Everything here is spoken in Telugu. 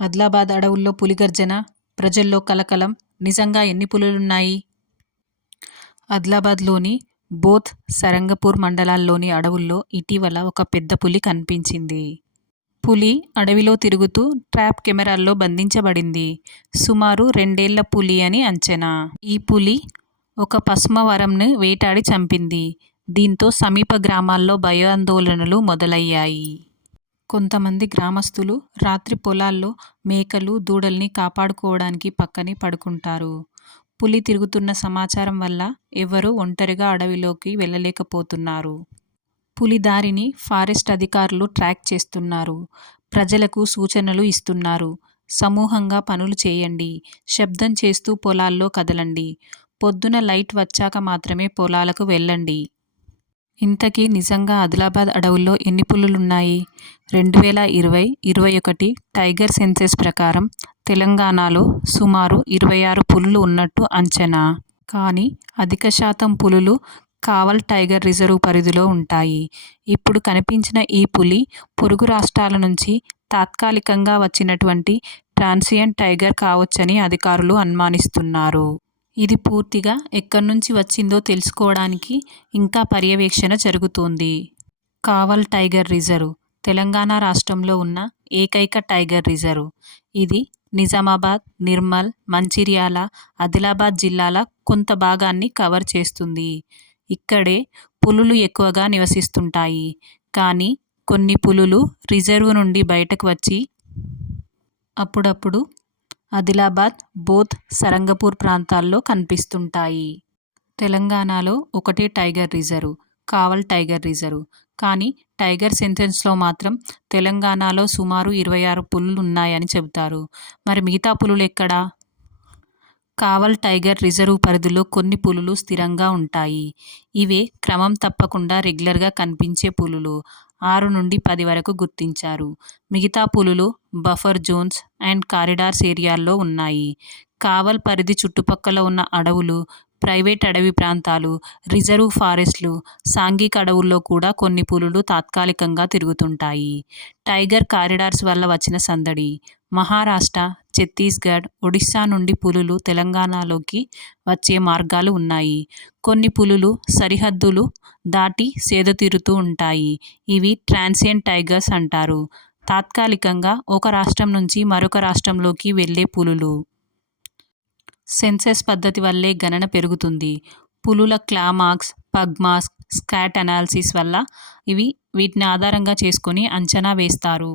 ఆదిలాబాద్ అడవుల్లో పులి గర్జన, ప్రజల్లో కలకలం. నిజంగా ఎన్ని పులులున్నాయి? ఆదిలాబాద్లోని బోథ్, సరంగపూర్ మండలాల్లోని అడవుల్లో ఇటీవల ఒక పెద్ద పులి కనిపించింది. పులి అడవిలో తిరుగుతూ ట్రాప్ కెమెరాల్లో బంధించబడింది. సుమారు 2 ఏళ్ల పులి అని అంచనా. ఈ పులి ఒక పస్మవరంను వేటాడి చంపింది. దీంతో సమీప గ్రామాల్లో భయాందోళనలు మొదలయ్యాయి. కొంతమంది గ్రామస్తులు రాత్రి పొలాల్లో మేకలు, దూడల్ని కాపాడుకోవడానికి పక్కనే పడుకుంటారు. పులి తిరుగుతున్న సమాచారం వల్ల ఎవరూ ఒంటరిగా అడవిలోకి వెళ్లలేకపోతున్నారు. పులి దారిని ఫారెస్ట్ అధికారులు ట్రాక్ చేస్తున్నారు. ప్రజలకు సూచనలు ఇస్తున్నారు. సమూహంగా పనులు చేయండి, శబ్దం చేస్తూ పొలాల్లో కదలండి, పొద్దున లైట్ వచ్చాక మాత్రమే పొలాలకు వెళ్లండి. ఇంతకీ నిజంగా ఆదిలాబాద్ అడవుల్లో ఎన్ని పులులున్నాయి? 2020-21 టైగర్ సెన్సస్ ప్రకారం తెలంగాణలో సుమారు 26 పులులు ఉన్నట్టు అంచనా. కానీ అధిక శాతం పులులు కావల్ టైగర్ రిజర్వ్ పరిధిలో ఉంటాయి. ఇప్పుడు కనిపించిన ఈ పులి పొరుగు రాష్ట్రాల నుంచి తాత్కాలికంగా వచ్చినటువంటి ట్రాన్సియెంట్ టైగర్ కావచ్చని అధికారులు అనుమానిస్తున్నారు. ఇది పూర్తిగా ఎక్కడ్నుంచి వచ్చిందో తెలుసుకోవడానికి ఇంకా పర్యవేక్షణ జరుగుతోంది. కావల్ టైగర్ రిజర్వ్ తెలంగాణ రాష్ట్రంలో ఉన్న ఏకైక టైగర్ రిజర్వ్. ఇది నిజామాబాద్, నిర్మల్, మంచిర్యాల, ఆదిలాబాద్ జిల్లాల కొంత భాగాన్ని కవర్ చేస్తుంది. ఇక్కడే పులులు ఎక్కువగా నివసిస్తుంటాయి. కానీ కొన్ని పులులు రిజర్వ్ నుండి బయటకు వచ్చి అప్పుడప్పుడు ఆదిలాబాద్, బోథ్, సరంగపూర్ ప్రాంతాల్లో కనిపిస్తుంటాయి. తెలంగాణలో ఒకటే టైగర్ రిజర్వ్, కావల్ టైగర్ రిజర్వ్. కానీ టైగర్ సెన్సస్లో మాత్రం తెలంగాణలో సుమారు 26 పులులున్నాయని చెబుతారు. మరి మిగతా పులులు ఎక్కడా? కావల్ టైగర్ రిజర్వ్ పరిధిలో కొన్ని పులులు స్థిరంగా ఉంటాయి. ఇవే క్రమం తప్పకుండా రెగ్యులర్గా కనిపించే పులులు. 6 నుండి 10 వరకు గుర్తించారు. మిగతా పులులు బఫర్ జోన్స్ అండ్ కారిడార్స్ ఏరియాల్లో ఉన్నాయి. కావల్ పరిధి చుట్టుపక్కల ఉన్న అడవులు, ప్రైవేట్ అటవీ ప్రాంతాలు, రిజర్వ్ ఫారెస్ట్లు, సాంఘిక అడవుల్లో కూడా కొన్ని పులులు తాత్కాలికంగా తిరుగుతుంటాయి. టైగర్ కారిడార్స్ వల్ల వచ్చిన సందడి. మహారాష్ట్ర, ఛత్తీస్గఢ్, ఒడిశా నుండి పులులు తెలంగాణలోకి వచ్చే మార్గాలు ఉన్నాయి. కొన్ని పులులు సరిహద్దులు దాటి సేదతీరుతూ ఉంటాయి. ఇవి ట్రాన్సియెంట్ టైగర్స్ అంటారు. తాత్కాలికంగా ఒక రాష్ట్రం నుంచి మరొక రాష్ట్రంలోకి వెళ్లే పులులు. సెన్సస్ పద్ధతి వల్లే గణన పెరుగుతుంది. పులుల క్లా marks, pug marks, Scott analysis వల్ల వీటిని ఆధారంగా చేసుకొని అంచనా వేస్తారు.